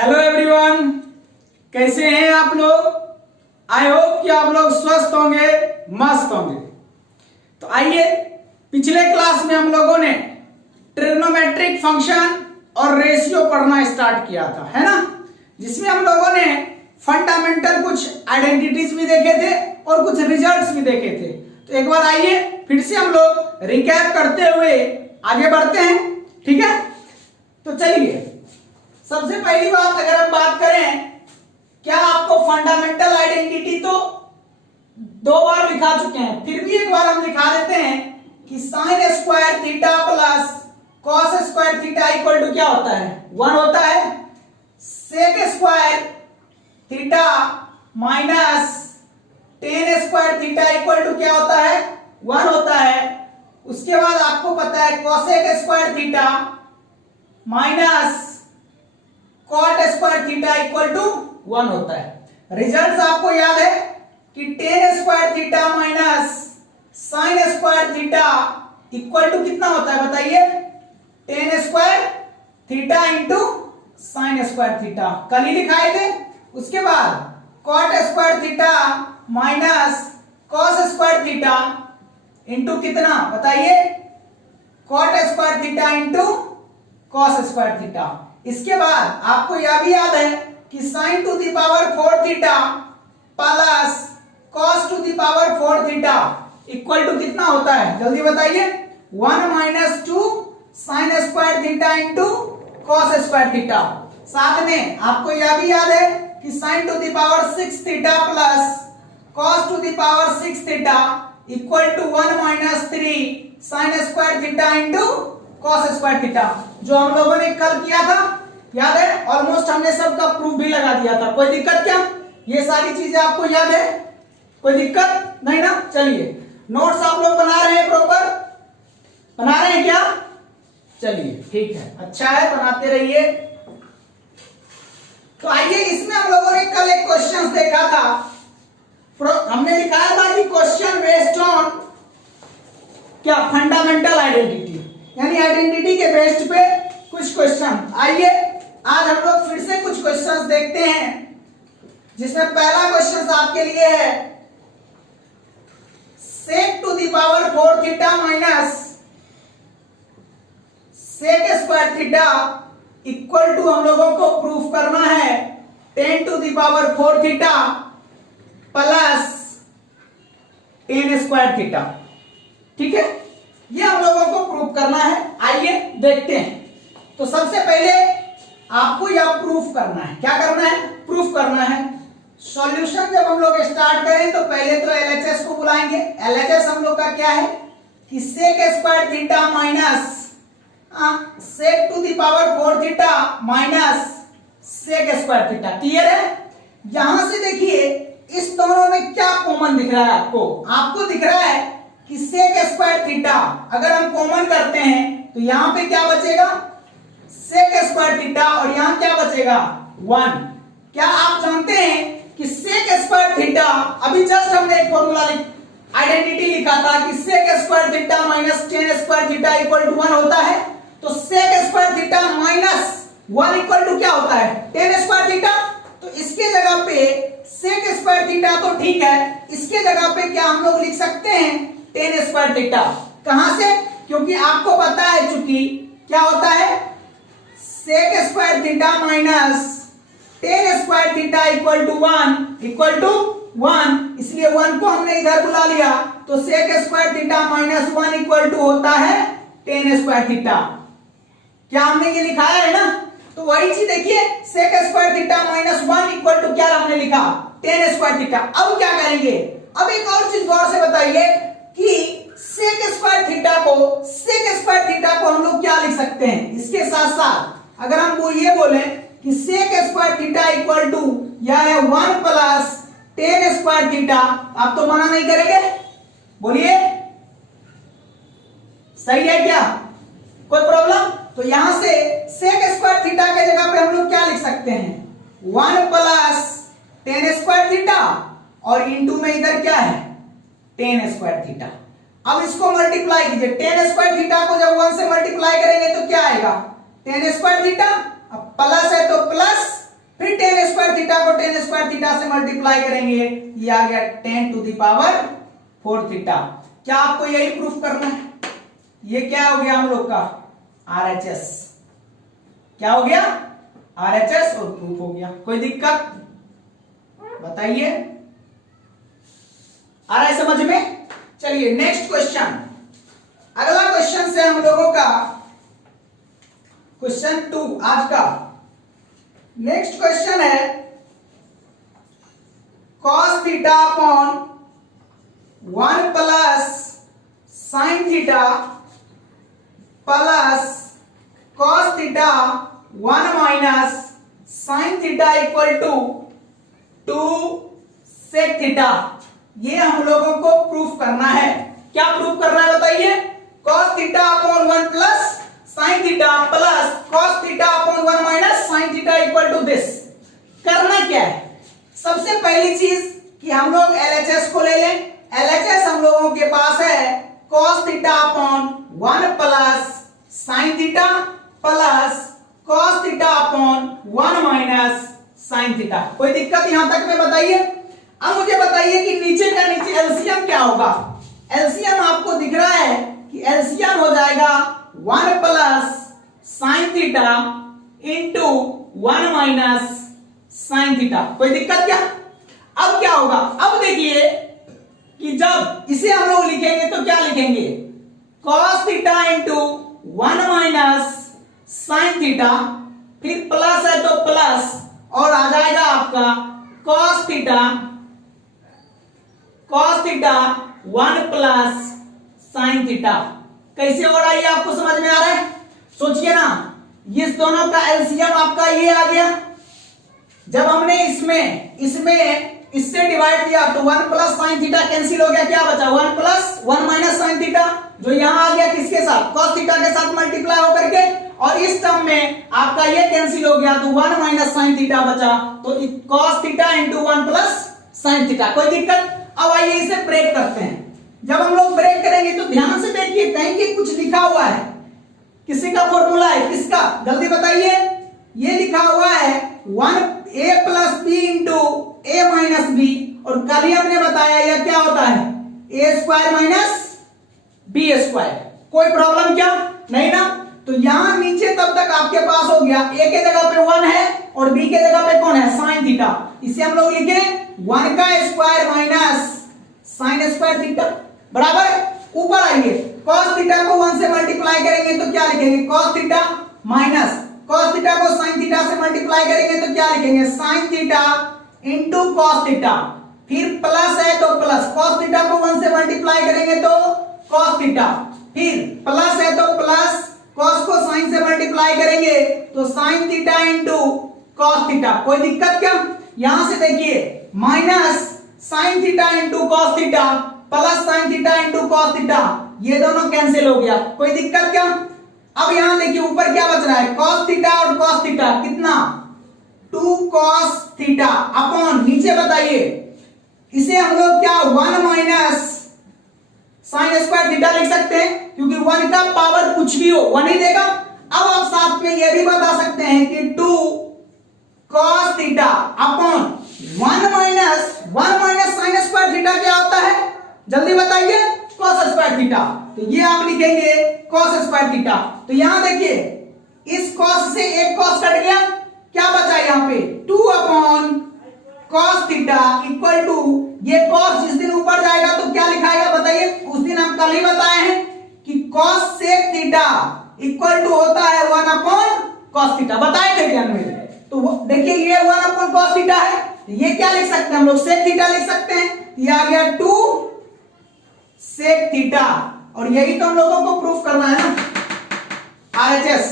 Hello everyone, कैसे हैं आप लोग। आई होप कि आप लोग स्वस्थ होंगे, मस्त होंगे। तो आइए, पिछले क्लास में हम लोगों ने ट्रिग्नोमेट्रिक फंक्शन और रेशियो पढ़ना स्टार्ट किया था, है ना, जिसमें हम लोगों ने फंडामेंटल कुछ आइडेंटिटीज भी देखे थे और कुछ रिजल्ट्स भी देखे थे। तो एक बार आइए फिर से हम लोग रिकैप करते हुए आगे बढ़ते हैं, ठीक है। तो चलिए, सबसे पहली बात अगर हम बात करें, क्या आपको फंडामेंटल आइडेंटिटी तो 2 बार लिखा चुके हैं, फिर भी एक बार हम लिखा देते हैं कि sine square theta plus cos square theta equal to क्या होता है, 1 होता है। Sec square theta minus tan square theta equal to क्या होता है, 1 होता है। उसके बाद आपको पता है cosec square theta minus cot square theta equal to 1 होता है। रिजल्ट्स आपको याद है कि tan square theta minus sine square theta equal to कितना होता है बताइए, tan square theta into sine square theta, कल ही लिखाए थे। उसके बाद cot square theta minus cos square theta into कितना बताइए, cot square theta into cos square theta. इसके बाद आपको यह भी याद है कि sine to the power 4 theta plus cos to the power 4 theta equal to कितना होता है, जल्दी बताइए, 1 minus 2 sine square theta into cos square theta. साथ में आपको यह भी याद है कि sine to the power 6 theta plus cos to the power 6 theta equal to 1 minus 3 sine square theta into cos square theta, जो हम लोगों ने कल किया था, याद है। ऑलमोस्ट हमने सबका प्रूफ भी लगा दिया था, कोई दिक्कत क्या, ये सारी चीजें आपको याद है, कोई दिक्कत नहीं ना। चलिए, नोट्स आप लोग बना रहे हैं, प्रॉपर बना रहे हैं क्या, चलिए ठीक है, अच्छा है, बनाते रहिए। तो आइए, इसमें हम लोगों ने कल एक क्वेश्चन देखा था, हमने लिखाया था कि क्वेश्चन बेस्ड ऑन क्या, फंडामेंटल आइडेंटिटी, यानी आइडेंटिटी के बेस्ड पे कुछ क्वेश्चन। आइए आज हम लोग फिर से कुछ क्वेश्चंस देखते हैं, जिसमें पहला क्वेश्चन आपके लिए है sec to the power 4 theta minus sec square theta equal to हम लोगों को प्रूफ करना है 10 to the power 4 theta plus 10 square theta, ठीक है, ये हम लोगों को प्रूफ करना है। आइए देखते हैं। तो सबसे पहले आपको यह प्रूफ करना है, क्या करना है, प्रूफ करना है। सॉल्यूशन जब हम लोग स्टार्ट करें तो पहले तो एलएचएस को बुलाएंगे। एलएचएस हम लोग का क्या है कि sec square theta minus sec to the power 4 theta minus sec square theta, clear है। यहां से देखिए इस दोनों में क्या कॉमन दिख रहा है आपको दिख रहा है कि सेक स्क्वायर थीटा अगर हम कॉमन करते हैं तो यहां पे क्या बचेगा, सेक स्क्वायर थीटा, और यहां क्या बचेगा 1। क्या आप जानते हैं कि सेक स्क्वायर थीटा, अभी जस्ट हमने एक फॉर्मूला आइडेंटिटी लिखा था कि sec square theta minus tan square theta equal to 1 होता है। तो sec square theta minus 1 equal to क्या होता है, टेन स्क्वायर थीटा। तो इसके जगह पे सेक स्क्वायर थीटा तो ठीक है, इसके जगह पे क्या हम लोग लिख सकते हैं, टेन स्क्वायर थीटा। कहां से, क्योंकि आपको पता है चूंकि क्या होता है, sec square theta minus tan square theta equal to 1, इसलिए 1 को हमने इधर बुला लिया। तो sec square theta minus 1 equal to होता है टेन स्क्वायर थीटा। क्या हमने ये लिखाया है ना, तो वही चीज देखिए, sec square theta minus 1 equal to क्या हमने लिखा, टेन स्क्वायर थीटा। अब क्या करेंगे, अब एक और चीज गौर से बताइए कि सेक स्क्वायर थीटा को हम लोग क्या लिख सकते हैं, इसके साथ साथ अगर हम वो ये बोले कि sec square theta equal to यह है 1 प्लस टेन स्क्वायर थीटा, आप तो मना नहीं करेंगे, बोलिए सही है क्या, कोई प्रॉब्लम। तो यहां से सेक स्क्वायर थीटा के जगह पे हम लोग क्या लिख सकते हैं, 1 प्लस टेन स्क्वायर थीटा, और इंटू में इधर क्या है, टेन स्क्वायर थीटा। अब इसको मल्टीप्लाई कीजिए, टेन स्क्वायर थीटा को जब 1 से मल्टीप्लाई करेंगे तो क्या आएगा, टेन स्क्वायर थीटा, अब प्लस है तो प्लस टेन स्क्वायर थीटा से मल्टीप्लाई करेंगे, ये आ गया 10 टू द पावर 4 थीटा। क्या आपको यही प्रूफ करना है? ये क्या हो गया हम लोग का RHS, क्या हो गया RHS और प्रूफ हो गया। कोई दिक्कत बताइए, आ रहा है समझ में? चलिए नेक्स्ट क्वेश्चन, अगला क्वेश्चन से हम लोगों का क्वेश्चन 2 आज का। नेक्स्ट क्वेश्चन है cos theta upon 1 plus sine theta plus cos theta 1 minus sine theta equal to 2 sec theta. ये हम लोगों को प्रूफ करना है। क्या प्रूफ करना है बताइए? cos theta upon 1 plus sine theta plus cos theta upon 1 minus sine theta equal to this. करना क्या है? सबसे पहली चीज कि हम लोग LHS को ले लें। LHS हम लोगों के पास है cos theta upon 1 plus sine theta plus cos theta upon 1 minus sine theta. कोई दिक्कत यहां तक में बताइए? अब मुझे बताइए कि नीचे का नीचे एलसीएम क्या होगा? एलसीएम आपको दिख रहा है कि एलसीएम हो जाएगा 1 plus sine theta into 1 minus sine theta. कोई दिक्कत क्या? अब क्या होगा? अब देखिए कि जब इसे हम लोग लिखेंगे तो क्या लिखेंगे? cos theta into 1 minus sine theta, फिर प्लस है तो प्लस और आ जाएगा आपका cos theta 1 plus sine theta. कैसे हो रहा है ये आपको समझ में आ रहा है? सोचिए ना, इस दोनों का एलसीएम आपका ये आ गया। जब हमने इसमें इससे डिवाइड किया तो 1 प्लस साइन थीटा कैंसिल हो गया, क्या बचा? 1 प्लस 1 माइनस साइन थीटा, जो यहां आ गया किसके साथ? cos थीटा के साथ मल्टीप्लाई होकर के, और इस टर्म में आपका ये कैंसिल हो गया तो 1 माइनस साइन थीटा बचा, तो cos theta into 1 plus sine theta. कोई दिक्कत? अब आइए इसे ब्रेक करते हैं। जब हम लोग ब्रेक करेंगे तो ध्यान से देखिए, कहीं कि कुछ लिखा हुआ है। किसी का फॉर्मूला है? किसका? जल्दी बताइए। ये लिखा हुआ है 1a प्लस बी इंटू ए माइनस बी, और कल ही हमने बताया यह क्या होता है? ए स्क्वायर माइनस बी स्क्वायर। कोई प्रॉब्लम क्या? नहीं ना? तो यहां नीचे तब तक आपके पास हो गया, ए के जगह पे 1 है और बी के जगह पे कौन है? Sine theta. इसे हम लोग लिखे 1 का square minus sine square theta बराबर। ऊपर आइए, cos थीटा को 1 से मल्टीप्लाई करेंगे तो क्या लिखेंगे? cos theta minus cos theta को sin थीटा से मल्टीप्लाई करेंगे तो क्या लिखेंगे? sin theta into cos theta, फिर प्लस है तो प्लस, cos थीटा को 1 से मल्टीप्लाई करेंगे तो cos थीटा, फिर प्लस है तो प्लस, cos को sin से मल्टीप्लाई करेंगे तो sin theta into cos theta. कोई दिक्कत क्या? यहां से देखिए, minus sin theta into cos theta plus sin theta into cos theta, ये दोनों कैंसिल हो गया। कोई दिक्कत क्या? अब यहां देखिए ऊपर क्या बच रहा है? cos थीटा और cos थीटा कितना? 2 cos थीटा अपॉन नीचे बताइए, इसे हम लोग क्या 1 माइनस साइन स्क्वायर थीटा लिख सकते हैं, क्योंकि 1 का पावर कुछ भी हो 1 ही देगा। अब आप साथ में यह भी बता सकते हैं कि 2 cos theta upon 1 minus sine square theta क्या होता है? जल्दी बताइए। cos square theta. तो ये आप लिखेंगे cos स्क्वायर थीटा। तो यहां देखिए, इस cos से एक cos कट गया, क्या बचा यहाँ पे? 2 upon cos theta equal to, ये cos जिस दिन ऊपर जाएगा तो क्या लिखाएगा बताइए? उस दिन हम कल ही बताए हैं कि cos sec theta equal to होता है 1 अपॉन cos थीटा, बताए थे ध्यान में। तो देखिए ये 1 अपॉन cos थीटा है, ये क्या लिख सकते हैं हम लोग? sec थीटा लिख सकते हैं। ये आ गया 2 sec थीटा, और यही तो हम लोगों को प्रूफ करना है ना, RHS।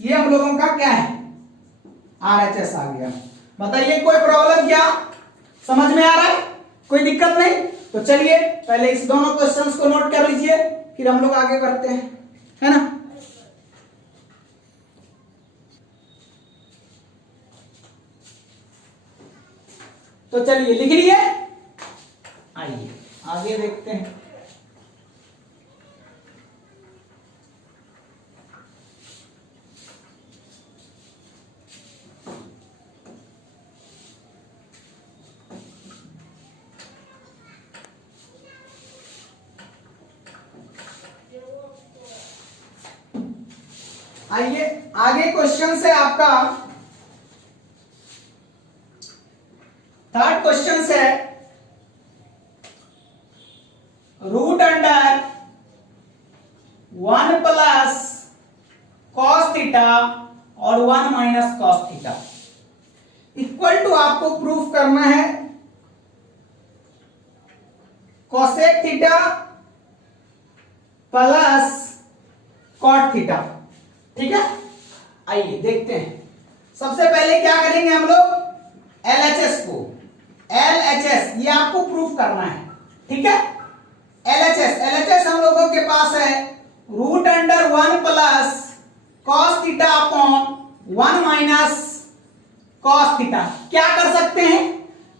ये हम लोगों का क्या है? RHS आ गया। बताइए कोई प्रॉब्लम क्या? समझ में आ रहा है? कोई दिक्कत नहीं? तो चलिए पहले इस दोनों क्वेश्चंस को नोट कर लीजिए, फिर हम लोग आगे बढ़ते हैं, है ना? तो चलिए लिख लिए, आइए आगे देखते हैं। आइए आगे क्वेश्चन से आपका थर्ड क्वेश्चन से root under 1 plus cos theta और 1 minus cos theta equal to आपको प्रूफ करना है cosec theta plus cot theta. ठीक है, आइए देखते हैं। सबसे पहले क्या करेंगे हम लोग, LHS को, LHS ये आपको प्रूफ करना है। ठीक है, LHS हम लोगों के पास है root under 1 plus cos theta upon 1 minus cos theta. क्या कर सकते हैं,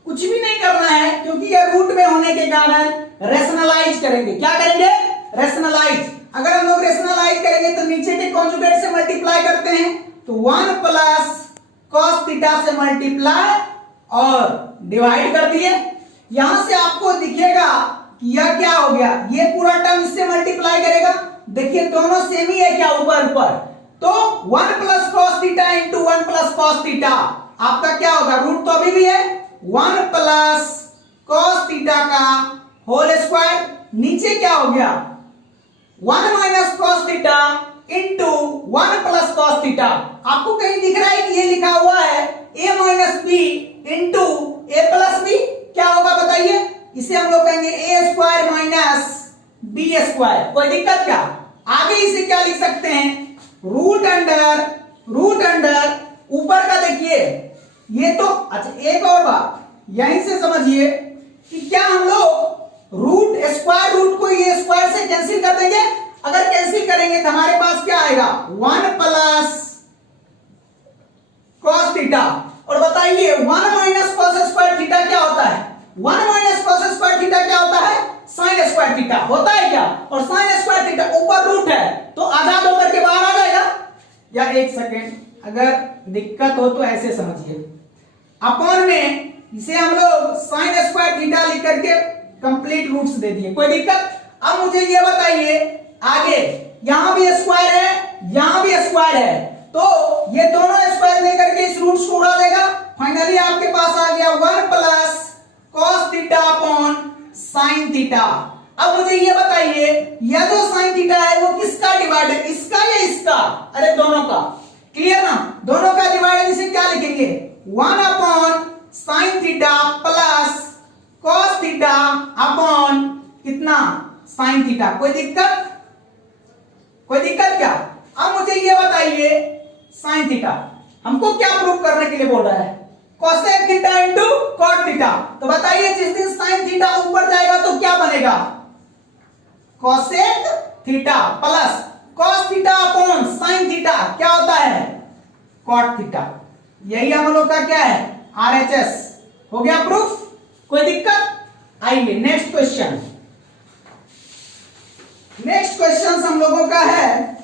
कुछ भी नहीं करना है, क्योंकि ये रूट में होने के कारण रेशनलाइज करेंगे। क्या करेंगे, रेशनलाइज। अगर हम लोग रेशनलाइज करेंगे तो नीचे के कॉन्जुगेट से मल्टीप्लाई करते हैं, तो 1 प्लस कॉस थीटा से मल्टीप्लाई और डिवाइड कर दिए। यहां से आपको दिखेगा कि यह क्या हो गया, ये पूरा टर्म इससे मल्टीप्लाई करेगा। देखिए दोनों सेम ही है क्या, ऊपर ऊपर, तो 1 plus cos theta into 1 plus cos theta आपका क्या होगा, रूट तो अभी भी है 1 प्लस कॉस थीटा का होल स्क्वायर। नीचे क्या हो गया 1 minus cos theta into 1 plus cos theta. आपको कहीं दिख रहा है कि ये लिखा हुआ है a minus B into A plus B, क्या होगा बताइए, इसे हम लोग कहेंगे A square minus B square. कोई दिक्कत क्या, आगे इसे क्या लिख सकते हैं, रूट अंडर ऊपर का देखिए ये तो, अच्छा एक और बात यहीं से समझिए कि क्या हम लोग रूट स्क्वायर रूट को ये स्क्वायर से कैंसिल कर देंगे। अगर कैंसिल करेंगे तो हमारे पास क्या आएगा 1 प्लस कॉस थीटा, और बताइए 1 माइनस कॉस स्क्वायर थीटा क्या होता है, 1 माइनस कॉस स्क्वायर थीटा क्या होता है, साइन स्क्वायर थीटा होता है क्या, और साइन स्क्वायर थीटा ऊपर रूट है तो आजाद होकर के बाहर आ जाएगा। या एक सेकेंड, अगर दिक्कत हो तो ऐसे समझिए, अपॉन में इसे हम लोग साइन स्क्वायर थीटा लिख करके कंप्लीट रूट्स दे दिए, कोई दिक्कत। अब मुझे ये बताइए आगे, यहां भी स्क्वायर है यहां भी स्क्वायर है, तो ये दोनों स्क्वायर लेकर के इस रूट्स को उड़ा देगा। फाइनली आपके पास आ गया 1 plus cos theta upon sine theta. अब मुझे ये बताइए यह जो साइन थीटा है वो किसका डिवाइड है, इसका या इसका, अरे दोनों का, क्लियर ना, दोनों का डिवाइड, इसे क्या लिखेंगे 1 upon sine theta plus cos theta upon कितना साइन थीटा। कोई दिक्कत, कोई दिक्कत क्या। अब मुझे ये बताइए साइन थीटा हमको क्या प्रूव करने के लिए बोल रहा है, cosec theta into cot theta. तो बताइए जिस दिन साइन थीटा ऊपर जाएगा तो क्या बनेगा, cosec theta plus cos theta upon sine theta क्या होता है, कॉट थीटा। यही हम लोग का क्या है RHS। हो गया प्रूफ, कोई दिक्कत। आइए नेक्स्ट क्वेश्चन, नेक्स्ट क्वेश्चन हम लोगों का है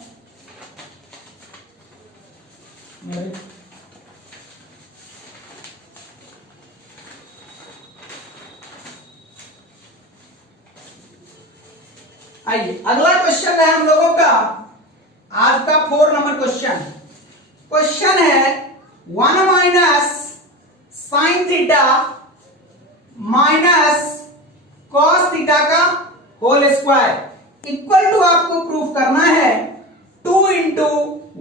आइए अगला क्वेश्चन है हम लोगों का आज का 4 नंबर क्वेश्चन। क्वेश्चन है 1 minus sine theta minus cos theta का होल स्क्वायर इक्वल टू आपको प्रूफ करना है 2 into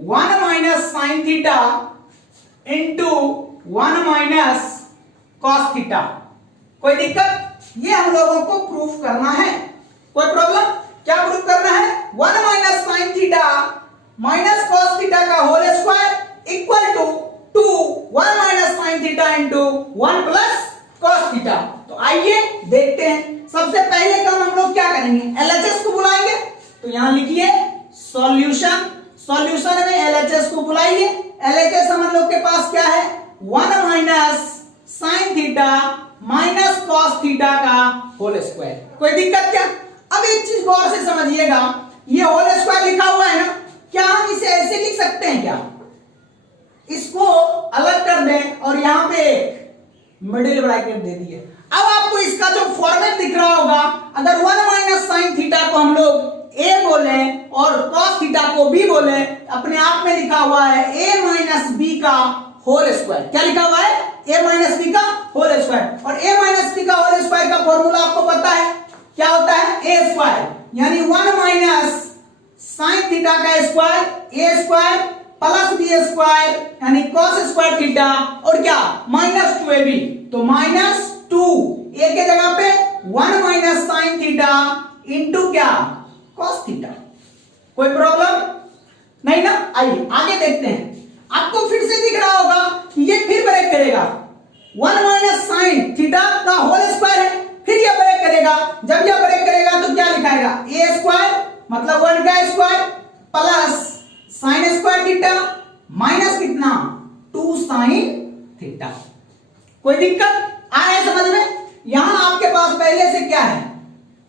1 minus sine theta into 1 minus cos theta. कोई दिक्कत, ये हम लोगों को प्रूफ करना है, कोई प्रॉब्लम, क्या प्रूफ करना है 1 minus sine theta minus cos theta का whole square equal to 2 1 minus sine theta into 1 plus cos theta. तो आइए देखते हैं। सबसे पहले काम हम लोग क्या करेंगे, LHS को बुलाएंगे, तो यहां लिखिए सॉल्यूशन, सॉल्यूशन में LHS को बुलाइए। LHS हम लोग के पास क्या है 1 minus sine theta minus cos theta का होल स्क्वायर। कोई दिक्कत क्या। अब एक चीज गौर से समझिएगा, ये होल स्क्वायर लिखा हुआ है ना, क्या हम इसे ऐसे लिख सकते हैं क्या, इसको अलग कर दें और यहां पे मिडिल ब्रैकेट दे दिए। अब आपको इसका जो फॉर्मेट दिख रहा होगा, अगर 1 माइनस साइन थीटा को हम लोग ए बोले और cos थीटा को बी बोले, अपने आप में लिखा हुआ है a माइनस बी का होल स्क्वायर। क्या लिखा हुआ है? a माइनस बी का होल स्क्वायर। और a माइनस बी का होल स्क्वायर का फॉर्मूला आपको पता है क्या होता है? a स्क्वायर, यानी 1 माइनस साइन थीटा का square a square plus B square यानी cos स्क्वायर थीटा और क्या माइनस 2ab। तो माइनस 2 a के जगह पे 1 माइनस साइन थीटा इंटू क्या cos थीटा। कोई प्रॉब्लम नहीं ना? आइए आगे देखते हैं। आपको फिर से दिख रहा होगा कि ये फिर ब्रेक करेगा, 1 माइनस साइन थीटा का होल स्क्वायर है, फिर ये ब्रेक करेगा। जब ये ब्रेक करेगा तो क्या लिखाएगा? a स्क्वायर मतलब 1 का square plus sine square theta minus कितना 2 साइन थीटा। कोई दिक्कत आ रहा है समझ में? यहां आपके पास पहले से क्या है?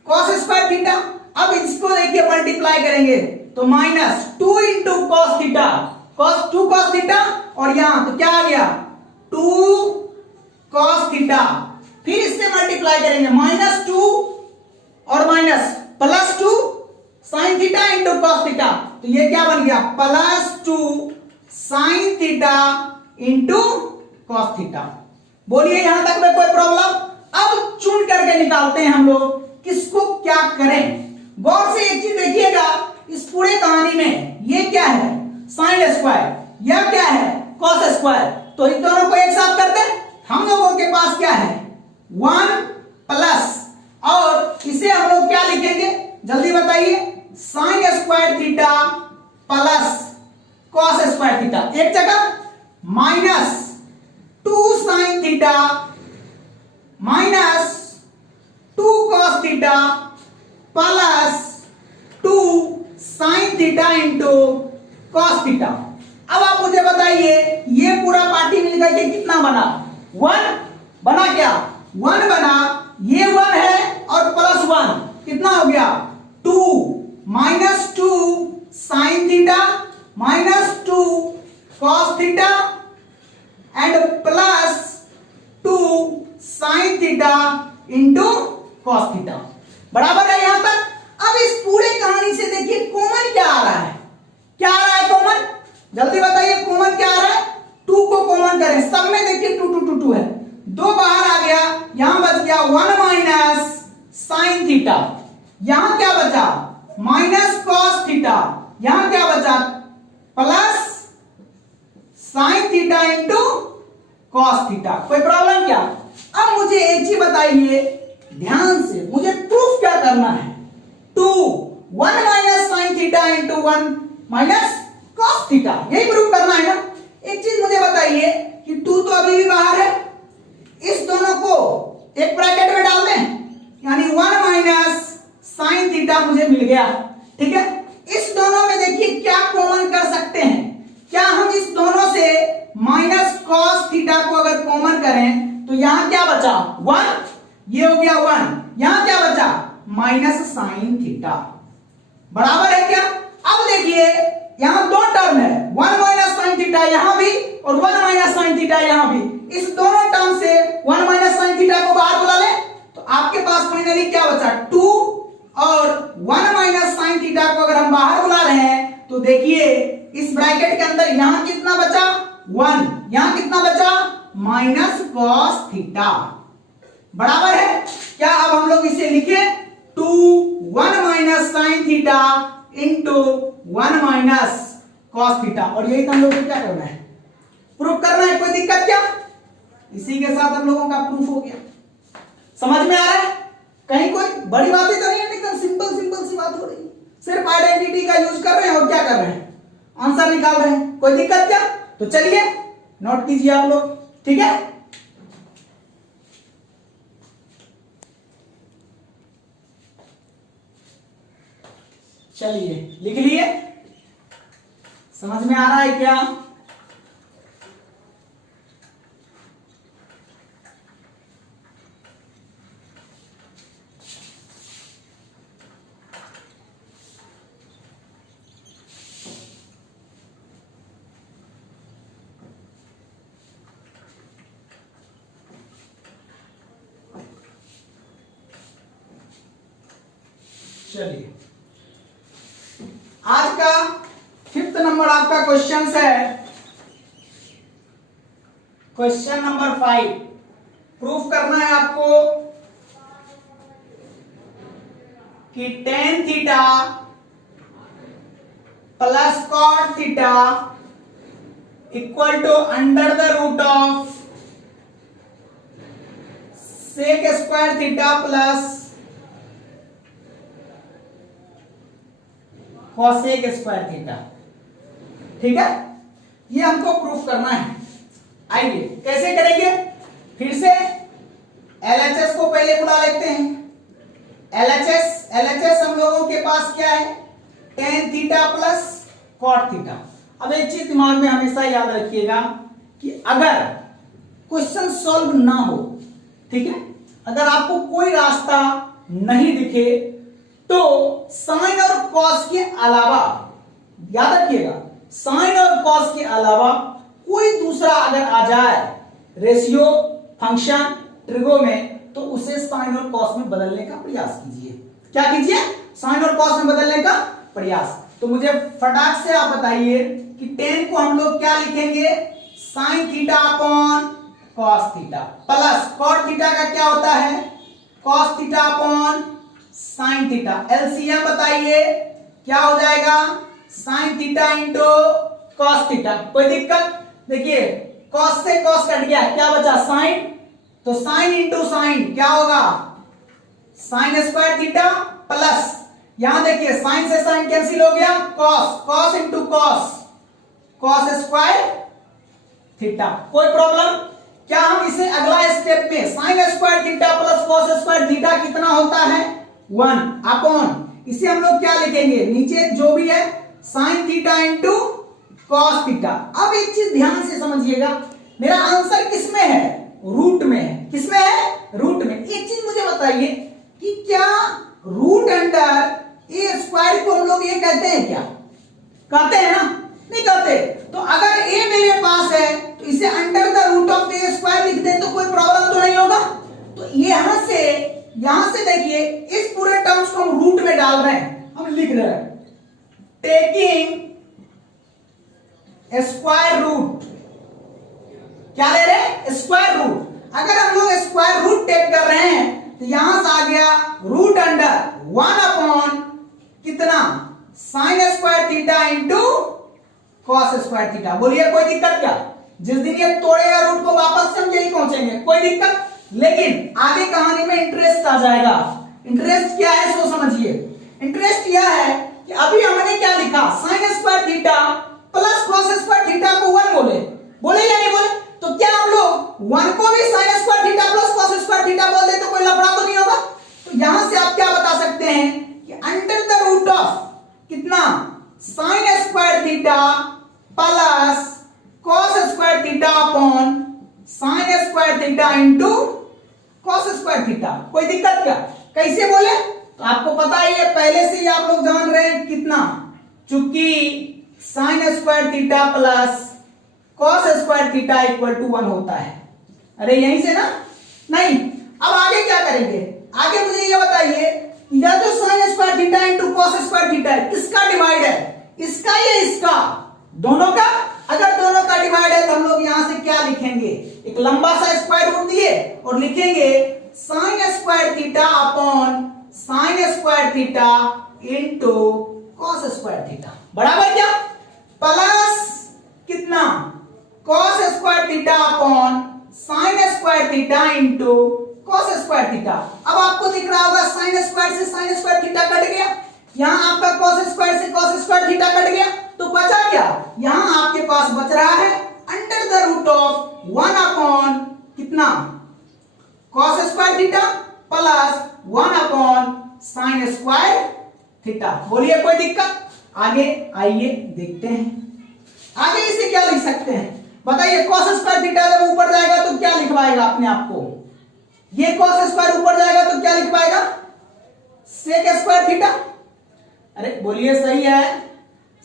cos square theta. अब इसको देखिए मल्टीप्लाई करेंगे तो minus 2 into cos theta, cos 2 cos theta और यहां तो क्या आ गया 2 cos थीटा। फिर इससे मल्टीप्लाई करेंगे माइनस 2 और minus plus 2 sine theta into cos theta. तो ये क्या बन गया? Plus 2 sine theta into cos theta. बोलिए यहां तक में कोई प्रॉब्लम? अब चुन करके निकालते हैं हम लोग किसको क्या करें। गौर से एक चीज देखिएगा, इस पूरे कहानी में ये क्या है? साइन स्क्वायर, यह क्या है? cos square. तो इन दोनों को एक साथ करते हैं। हम लोगों के पास क्या है? 1 प्लस और इसे हम लोग क्या लिखेंगे जल्दी बताइए? Sign square theta plus cos square theta. एक जगह minus 2 sine theta minus 2 cos theta plus 2 sine theta into cos theta. अब आप मुझे बताइए ये पूरा पार्टी मिलकर के कितना बना? 1 बना। क्या 1 बना? ये 1 है और प्लस 1 कितना हो गया 2 minus 2 sine theta minus 2 cos theta and plus 2 sine theta into cos theta. बराबर है यहां तक? अब इस पूरे कहानी से देखिए कॉमन क्या आ रहा है? क्या आ रहा है कॉमन? जल्दी बताइए कॉमन क्या आ रहा है? 2 को कॉमन करें, सब में देखिए 2 2 2 2 है, 2 बाहर आ गया, यहां बच गया 1 माइनस साइन थीटा, यहां क्या बचा माइनस cos थीटा, यहां क्या बचा plus sine theta into cos theta. कोई प्रॉब्लम क्या? अब मुझे एक चीज बताइए ध्यान से, मुझे प्रूफ क्या करना है? 2 1 minus sine theta into 1 minus cos theta, यही प्रूफ करना है ना? एक चीज मुझे बताइए कि 2 तो अभी भी बाहर है, इस दोनों को एक ब्रैकेट में डाल दें, यानी 1 माइनस साइन थीटा मुझे मिल गया। ठीक है, इस दोनों में देखिए क्या कॉमन कर सकते हैं? क्या हम इस दोनों से माइनस cos थीटा को अगर कॉमन करें तो यहां क्या बचा 1, ये हो गया 1, यहां क्या बचा माइनस साइन थीटा। बराबर है क्या? अब देखिए यहां 2 टर्म है, 1 माइनस साइन थीटा यहां भी और 1 माइनस साइन थीटा यहां भी। इस दोनों टर्म से 1 माइनस साइन थीटा को बाहर बुला ले तो आपके पास फाइनली क्या बचा 2 और 1 माइनस साइन थीटा को अगर हम बाहर बुला रहे हैं तो देखिए इस ब्रैकेट के अंदर यहां कितना बचा 1, यहां कितना बचा माइनस cos थीटा। बराबर है क्या? अब हम लोग इसे लिखे 2 1 minus sine theta into 1 minus cos theta, और यही तो हम लोग को क्या करना है? प्रूफ करना है। कोई दिक्कत क्या? इसी के साथ हम लोगों का प्रूफ हो गया। समझ में आ रहा है? कहीं कोई बड़ी बातें तो नहीं है, एकदम सिंपल सिंपल सी बात हो रही है, सिर्फ आइडेंटिटी का यूज कर रहे हैं और क्या कर रहे हैं आंसर निकाल रहे हैं। कोई दिक्कत क्या? तो चलिए नोट कीजिए आप लोग। ठीक है, चलिए लिख लिए। समझ में आ रहा है क्या? चलिए आज का 5th नंबर आपका क्वेश्चन है, क्वेश्चन नंबर 5। प्रूफ करना है आपको कि tan theta plus cot theta equal to under the root of sec square theta plus cosec square theta. ठीक है, ये हमको प्रूफ करना है। आइए कैसे करेंगे, फिर से LHS को पहले बुला लेते हैं। LHS हम लोगों के पास क्या है, tan theta plus cot theta. अब एक चीज दिमाग में हमेशा याद रखिएगा कि अगर क्वेश्चन सॉल्व ना हो, ठीक है, अगर आपको कोई रास्ता नहीं दिखे तो साइन और कॉस के अलावा, याद रखिएगा, साइन और कॉस के अलावा कोई दूसरा अगर आ जाए रेशियो, फंक्शन, ट्रिगो में, तो उसे साइन और कॉस में बदलने का प्रयास कीजिए। क्या कीजिए, साइन और कॉस में बदलने का प्रयास। तो मुझे फटाक से आप बताइए कि tan को हम लोग क्या लिखेंगे, sine theta upon cos theta plus cot theta का क्या होता है, cos theta upon sine theta. LCM बताइए क्या हो जाएगा, sine theta into cos theta. कोई दिक्कत, देखिए कॉस से कॉस कट गया, क्या बचा साइन, तो साइन इंटू साइन क्या होगा, साइन स्क्वायर थीटा प्लस, यहां देखिए साइन से साइन कैंसिल हो गया, cos, cos into cos, cos square theta. कोई प्रॉब्लम, क्या हम इसे अगला स्टेप में sign square theta plus cos square theta कितना होता है, 1 अपॉन, इसे हम लोग क्या लिखेंगे, नीचे जो भी है sine theta into cos theta. अब एक चीज ध्यान से समझिएगा, मेरा आंसर किसमें है, रूट में है। किसमें है, रूट में। एक चीज मुझे बताइए कि क्या रूट अंडर ए स्क्वायर को हम लोग ये कहते हैं, क्या कहते हैं ना, नहीं कहते। तो अगर ए मेरे पास है तो इसे under the root of A square लिख दें तो कोई प्रॉब्लम तो नहीं होगा। तो यहां से देखिए इस पूरे टर्म्स को हम रूट में डाल रहे हैं, हम लिख रहे हैं टेकिंग स्क्वायर रूट, क्या ले रहे हैं, स्क्वायर रूट। अगर हम लोग स्क्वायर रूट टेक कर रहे हैं तो यहां से आ गया रूट अंडर 1 अपॉन कितना, sign square theta into cos square theta. बोलिए कोई दिक्कत क्या, जिस दिन ये तोड़ेगा रूट को वापस से हम यही पहुंचेंगे, कोई दिक्कत। लेकिन आगे कहानी में इंटरेस्ट आ जाएगा। इंटरेस्ट क्या है सो समझिए, इंटरेस्ट यह है कि अभी हमने क्या लिखा, sign square theta plus cos square theta को 1 बोले या नहीं बोले, तो क्या हम लोग 1 को भी sign square theta plus cos square theta बोल दे तो कोई लफड़ा तो नहीं होगा। तो यहां से आप क्या बता सकते हैं कि अंडर द रूट ऑफ कितना, sign square theta plus cos square theta upon sine square theta into cos square theta. कोई दिक्कत क्या, कैसे बोले, तो आपको पता ही है, पहले से ही आप लोग जान रहे हैं कितना, चूंकि sine square theta plus cos square theta equal to 1 होता है। अरे यहीं से ना, नहीं। अब आगे क्या करेंगे, आगे मुझे ये बताइए, यह जो sign square theta into cos square theta है किसका डिवाइड है, इसका या इसका, दोनों का। अगर दोनों का डिवाइड है तो हम लोग यहां से क्या लिखेंगे, एक लंबा सा स्क्वायर रूट दिए और लिखेंगे sign square theta upon sine square theta into cos square theta, बराबर क्या, प्लस कितना, cos square theta upon sine square theta into cos square theta. अब आपको दिख रहा होगा साइन स्क्वायर से साइन स्क्वायर थीटा कट गया, यहां आपका कॉस स्क्वायर से कॉस स्क्वायर थीटा कट गया, तो बचा क्या, यहां आपके पास बच रहा है under the root of 1 upon कितना, cos square theta plus 1 upon sine square theta. बोलिए कोई दिक्कत। आगे आइए देखते हैं, आगे इसे क्या लिख सकते हैं, बताइए। कॉस स्क्वायर थीटा जब ऊपर जाएगा तो क्या लिखवाएगा अपने आप को, ये कॉस स्क्वायर ऊपर जाएगा तो क्या लिखवाएगा, सेक स्क्वायर थीटा। अरे बोलिए सही है,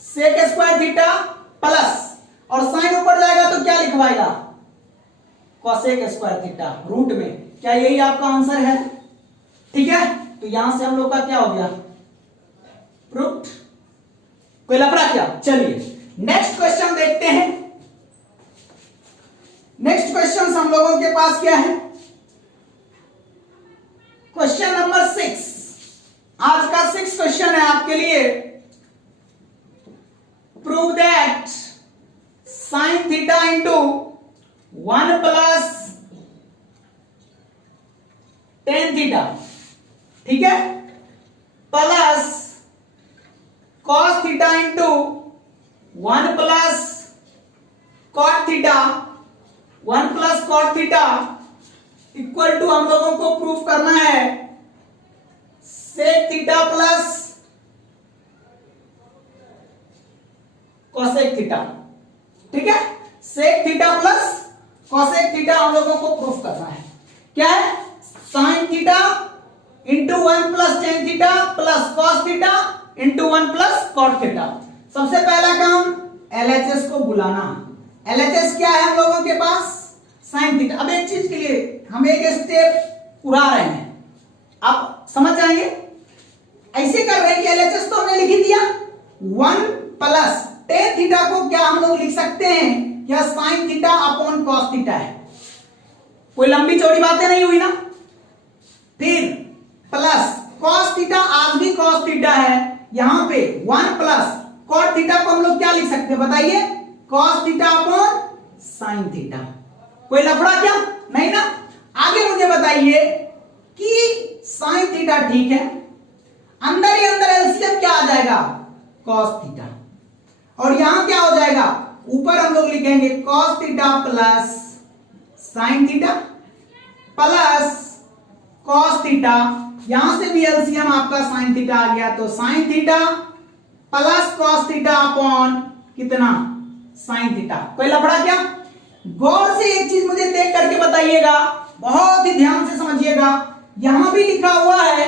सेक स्क्वायर थीटा प्लस, और साइन ऊपर जाएगा तो क्या लिखवाएगा, कॉसेक स्क्वायर थीटा रूट में। क्या यही आपका आंसर है, ठीक है। तो यहां से हम लोग का क्या हो गया, प्रूफ। कोई लफड़ा क्या? चलिए नेक्स्ट क्वेश्चन देखते हैं। नेक्स्ट क्वेश्चन हम लोगों के पास क्या है? Question number 6। आज का 6 क्वेश्चन है आपके लिए। Prove that sine theta into 1 plus tan theta, ठीक है, plus cos theta into 1 plus cot theta, 1 plus cot theta equal to हम लोगों को प्रूफ करना है sec theta plus cosec theta, ठीक है। Sec theta plus cosec theta हम लोगों को प्रूफ करना है। क्या है? Sine theta into 1 plus tan theta plus cos theta into 1 plus cot theta. सबसे पहला काम LHS को बुलाना। LHS क्या है हम लोगों के पास? Sine theta. अब एक चीज के लिए हम एक स्टेप उड़ा रहे हैं, आप समझ जाएंगे। ऐसे कर रहे हैं कि LHS तो हमने लिख ही दिया, 1 प्लस टेन थीटा को क्या हम लोग लिख सकते हैं? क्या sign theta upon cos theta है। कोई लंबी चौड़ी बातें नहीं हुई ना। फिर प्लस कॉस थीटा, आज भी कॉस थीटा है, यहां पे 1 प्लस कॉट थीटा को हम लोग क्या लिख सकते हैं बताइए? Cos theta upon sine theta. कोई लफड़ा क्या? नहीं ना। आगे मुझे बताइए कि साइन थीटा ठीक है, अंदर ही अंदर एलसीएम क्या आ जाएगा? Cos theta. और यहां क्या हो जाएगा? ऊपर हम लोग लिखेंगे cos theta plus sine theta plus cos theta, यहां से भी एलसीएम आपका साइन थीटा आ गया, तो sine theta plus cos theta upon कितना? Sine theta. कोई लफड़ा क्या? गौर से एक चीज मुझे देख करके बताइएगा, बहुत ही ध्यान से समझिएगा। यहां भी लिखा हुआ है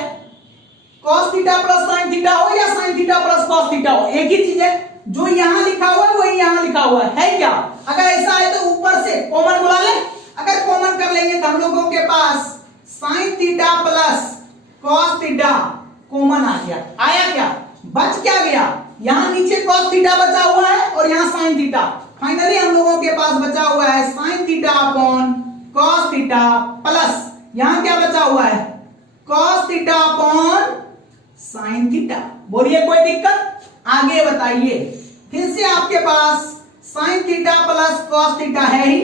cos theta plus sine theta हो या sign theta plus cos theta हो, एक ही चीज है। जो यहां लिखा हुआ है वही यहां लिखा हुआ है क्या? अगर ऐसा है तो ऊपर से कॉमन बुला ले। अगर कॉमन कर लेंगे तो हम लोगों के पास sine theta plus cos theta common आ गया। आया क्या? बच क्या गया? यहां नीचे कॉस थीटा बचा हुआ है और यहां साइन थीटा। फाइनली हम लोगों के पास बचा हुआ है sine theta upon cos theta plus यहां क्या बचा हुआ है? Cos theta upon sine theta. बोलिए कोई दिक्कत? आगे बताइए। फिर से आपके पास sine theta plus cos theta है ही,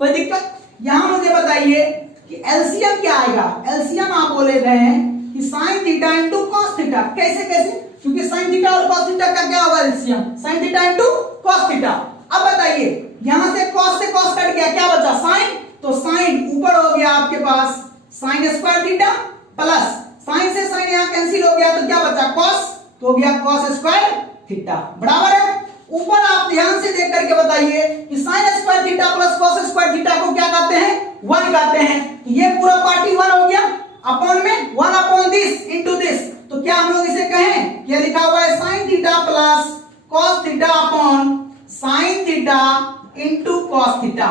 कोई दिक्कत? यहां मुझे बताइए कि एलसीएम क्या आएगा? एलसीएम आप बोले रहे हैं कि sign theta into cos theta. कैसे कैसे? क्योंकि साइन थीटा और कॉस थीटा का क्या होगा? LCM sign theta into cos theta. अब बताइए, यहां से कॉस कट गया, क्या बचा? साइन। तो साइन ऊपर हो गया आपके पास sine square theta plus sine से साइन यहां कैंसिल हो गया, तो क्या बचा? कॉस, तो हो गया कॉस स्क्वायर थीटा बराबर है। ऊपर आप ध्यान से देख करके बताइए कि sine square theta plus cos square theta को क्या कहते हैं? 1 कहते हैं। तो ये पूरा पार्टी 1 हो गया, अपॉन में 1 अपॉन दिस इनटू दिस। तो क्या हम लोग इसे कहें? क्या लिखा हुआ है? Sine theta plus cos theta upon sine theta into cos theta.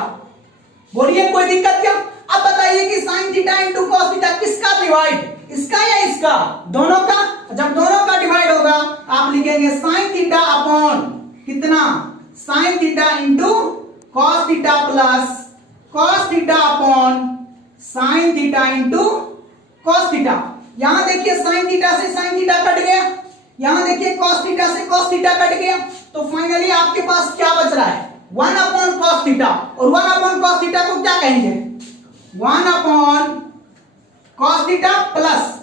बोलिए कोई दिक्कत क्या? अब बताइए कि sign theta into cos theta किसका डिवाइड? इसका या इसका? दोनों का। जब दोनों का डिवाइड होगा आप लिखेंगे साइन थीटा अपॉन कितना? Sine theta into cos theta plus cos theta upon sine theta into cos theta. यहां देखिए साइन थीटा से साइन थीटा कट गया, यहां देखिए कॉस थीटा से कॉस थीटा कट गया, तो फाइनली आपके पास क्या बच रहा है? 1 अपॉन कॉस थीटा। और 1 अपॉन कॉस थीटा को क्या कहेंगे? 1 upon cos theta plus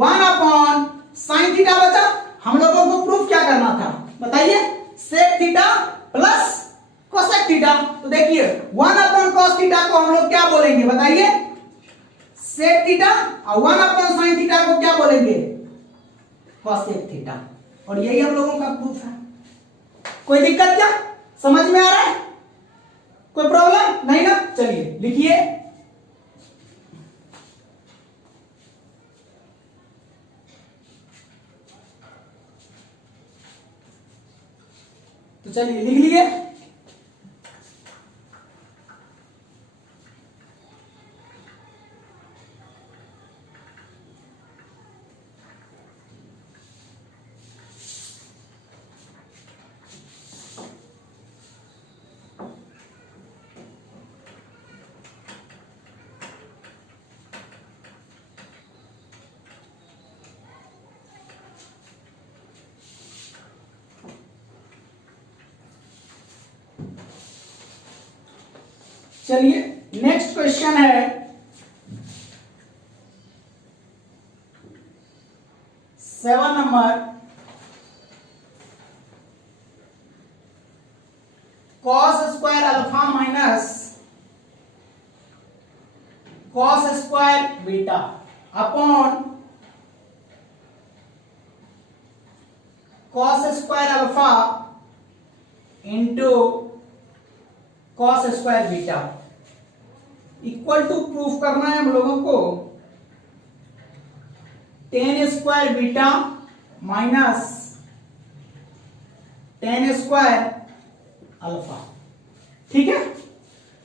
1 upon sine theta बचा। हम लोगों को प्रूफ क्या करना था बताइए? Sec theta plus cosec theta. तो देखिए 1 अपॉन कॉस थीटा को हम लोग क्या बोलेंगे बताइए? सेक थीटा, और 1 अपॉन साइन थीटा को क्या बोलेंगे? Cosec theta. और यही हम लोगों का प्रूफ है। कोई दिक्कत क्या? समझ में आ रहा है? कोई प्रॉब्लम नहीं ना? चलिए लिखिए। तो चलिए लिख लिए। चलिए नेक्स्ट क्वेश्चन है 7 नंबर। Cos square alpha minus cos square beta upon cos square alpha into cos square beta equal to proof करना है हम लोगों को tan square beta minus tan square alpha. ठीक है,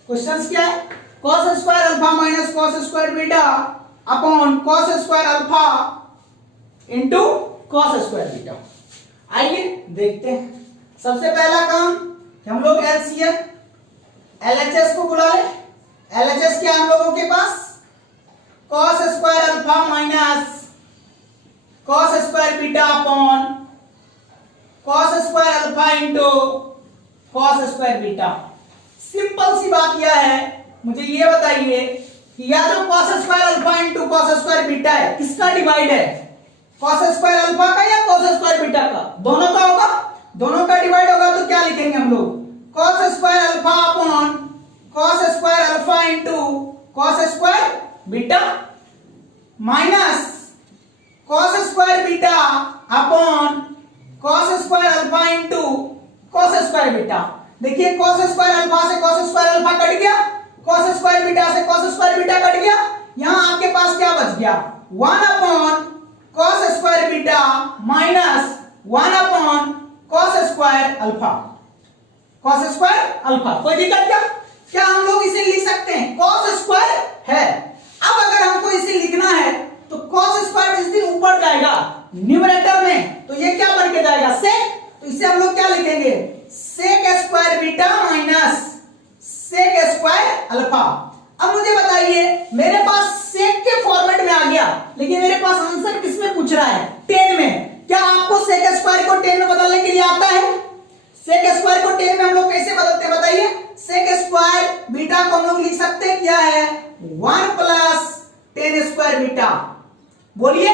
क्वेश्चंस क्या है? Cos square alpha minus cos square beta upon cos square alpha into cos square beta. आइए देखते हैं। सबसे पहला काम कि हम लोग एलसीएम एलएचएस को बुला ले। एलएचएस क्या हम लोगों के पास? Cos square alpha minus cos square beta upon cos square alpha into cos square beta. Simple सी बात यह है, मुझे ये बताइए कि या तो cos square alpha into cos square beta है, किसका डिवाइड है? कॉस स्क्वायर अल्फा का या कॉस स्क्वायर बीटा का? दोनों का होगा। दोनों का डिवाइड होगा तो क्या लिखेंगे हम लोग? Cos square alpha upon cos square alpha into cos square beta minus cos square beta upon cos square alpha into cos square beta. देखिए कॉस स्क्वायर अल्फा से कॉस स्क्वायर अल्फा कट गया, cos square beta से cos square beta cut गया। यहां आपके पास क्या बच गया? 1 upon cos square beta minus 1 upon cos square alpha. Cos square alpha कोई दिक्कत क्या? क्या हम लोग इसे लिख सकते हैं? कॉस स्क्वायर है। अब अगर हमको इसे लिखना है तो कॉस स्क्वायर जिस दिन ऊपर जाएगा न्यूमरेटर में तो ये क्या बन के जाएगा? सेक। तो इसे हम लोग क्या लिखेंगे? Sec square beta minus sec square alpha. अब मुझे बताइए, मेरे पास सेक के फॉर्मेट में आ गया, लेकिन मेरे पास आंसर किसमें पूछ रहा है? 10 में। क्या आपको सेक स्क्वायर को 10 में बदलने के लिए आता है? सेक स्क्वायर को 10 में हम लोग कैसे बदलते हैं बताइए? सेक स्क्वायर बीटा को हम लोग लिख सकते हैं क्या है? 1 प्लस 10 स्क्वायर बीटा। बोलिए,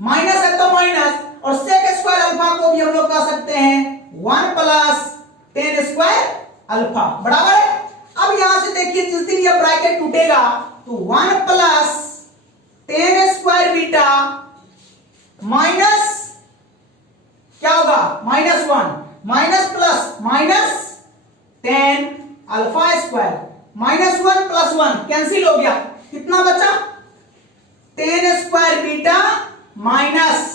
माइनस है तो माइनस, और सेक स्क्वायर अल्फा को भी हम लोग कह सकते हैं 1 प्लस 10 स्क्वायर अल्फा बराबर है। अब यहां से देखिए, जिस दिन ये ब्रैकेट टूटेगा तो 1 प्लस 10 स्क्वायर बीटा माइनस क्या होगा? -1 minus plus minus 10 alpha square. -1 plus 1 cancel हो गया, कितना बचा? 10 square beta minus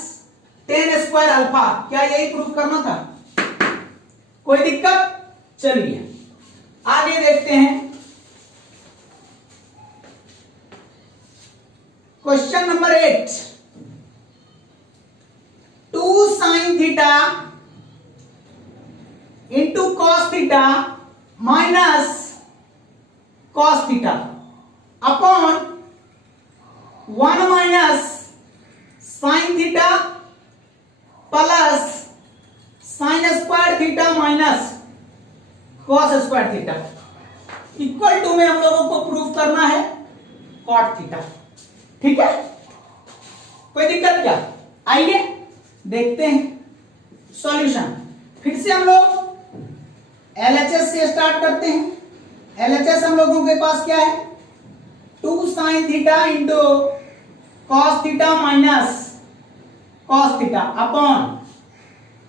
10 square alpha. क्या यही प्रूफ करना था? कोई दिक्कत? चलिए आगे देखते हैं। Question number 8। 2 sine theta into cos theta minus cos theta upon 1 minus sine theta plus sine square theta minus cos square theta equal to में हम लोगों को प्रूफ करना है कॉट थीटा। ठीक है, कोई दिक्कत क्या? आइए देखते हैं सॉल्यूशन। फिर से हम लोग एलएचएस से स्टार्ट करते हैं। एलएचएस हम लोगों के पास क्या है? 2 sine theta into cos theta minus cos theta upon,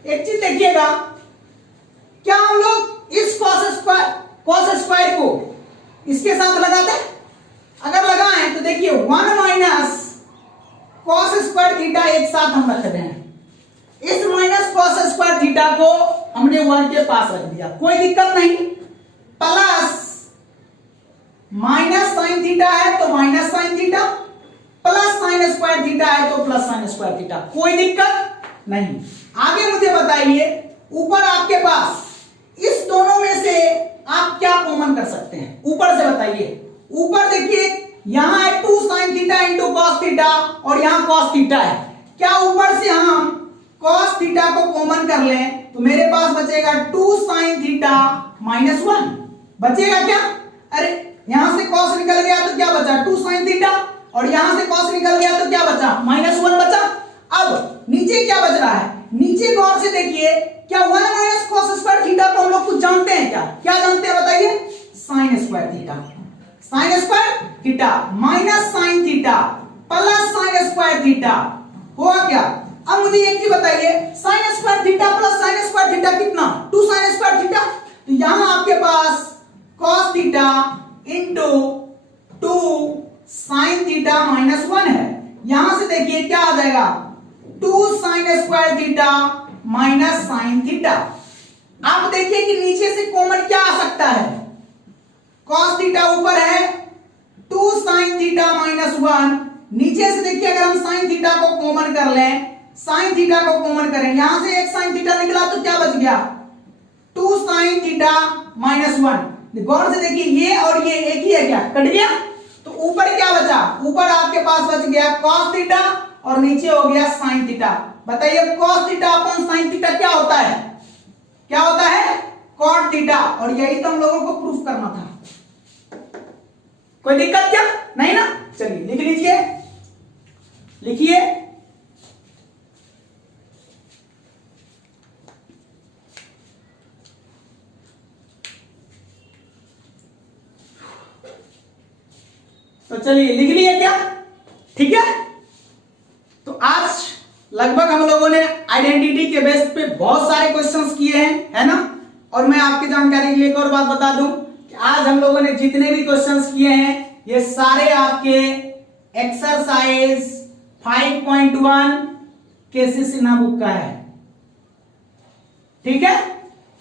एक चीज देखिएगा, क्या हम लोग इस कॉस स्क्वायर को इसके साथ लगाते हैं? अगर लगाएं तो देखिए 1 माइनस कॉस स्क्वायर थीटा एक साथ हम रख रहे हैं। इस माइनस कॉस स्क्वायर थीटा को हमने 1 के पास रख दिया, कोई दिक्कत नहीं। प्लस माइनस साइन थीटा है तो minus sine theta, plus sine square theta है तो प्लस साइन स्क्वायर थीटा, कोई दिक्कत नहीं। आगे मुझे बताइए, ऊपर आपके पास इस दोनों में से आप क्या कॉमन कर सकते हैं? ऊपर से बताइए। ऊपर देखिए, यहां है 2 sine theta into cos theta और यहां कॉस थीटा है। क्या ऊपर से हम कॉस थीटा को कॉमन कर लें तो मेरे पास बचेगा 2 साइन थीटा -1 बचेगा क्या? अरे यहां से cos निकल गया तो क्या बचा 2 sin थीटा, और यहां से cos निकल गया तो क्या बचा -1 बचा। अब नीचे क्या बच रहा है, नीचे गौर से देखिए, क्या 1 माइनस cos स्क्वायर थीटा को हम लोग कुछ जानते हैं क्या जानते हैं बताइए, sin square theta, sin square theta minus sin theta plus sin square theta हुआ क्या। अब मुझे एक चीज बताइए, sin square theta plus sin square theta कितना 2 sin स्क्वायर थीटा, तो यहां आपके पास cos theta into 2 sin theta -1 है। यहां से देखिए क्या आ जाएगा 2 sin square theta minus sin theta. आप देखिए कि नीचे से कॉमन क्या आ सकता है, cos थीटा ऊपर है 2 sin थीटा -1, नीचे से देखिए अगर हम sin थीटा को कॉमन कर लें, sin थीटा को कॉमन करें, यहां से एक sin थीटा निकला तो क्या बच गया 2 sin थीटा -1। गौर से देखिए ये और ये एक ही है, क्या कट गया, तो ऊपर क्या बचा, ऊपर आपके पास बच गया cos थीटा और नीचे हो गया sin थीटा। बताइए cos थीटा अपन sin थीटा क्या होता है, क्या होता है cot थीटा, और यही तो हम लोगों को प्रूफ करना था। कोई दिक्कत क्या नहीं ना, चलिए लिख लीजिए, लिखिए तो चलिए लिख लिए क्या, ठीक है। तो आज लगभग हम लोगों ने आइडेंटिटी के बेस पे बहुत सारे क्वेश्चंस किए हैं, है ना। और मैं आपकी जानकारी के लिए एक और बात बता दूं कि आज हम लोगों ने जितने भी क्वेश्चंस किए हैं ये सारे आपके एक्सरसाइज 5.1 केसी सिन्हा बुक का है, ठीक है।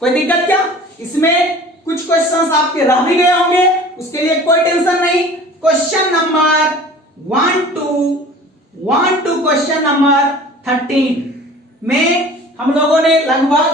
कोई दिक्कत क्या, इसमें कुछ क्वेश्चंस आपके रह भी गए होंगे, उसके लिए कोई टेंशन नहीं। Question number 1 to question number 13 में हम लोगों ने लगभग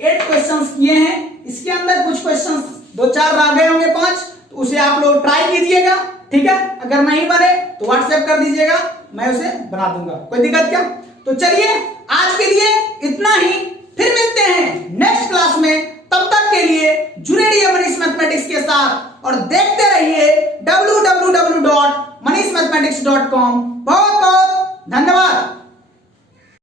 8 क्वेश्चंस किए हैं। इसके अंदर कुछ क्वेश्चंस 2-4 रह गए होंगे 5, तो उसे आप लोग ट्राई कीजिएगा, ठीक है। अगर नहीं बने तो व्हाट्सएप कर दीजिएगा, मैं उसे बना दूंगा, कोई दिक्कत क्या। तो चलिए आज के लिए इतना ही, फिर मिलते हैं नेक्स्ट क्लास में। तब तक के लिए जुड़े रहिए मनीष मैथमेटिक्स के साथ और देखते रहिए www.manishmathematics.com। बहुत बहुत धन्यवाद।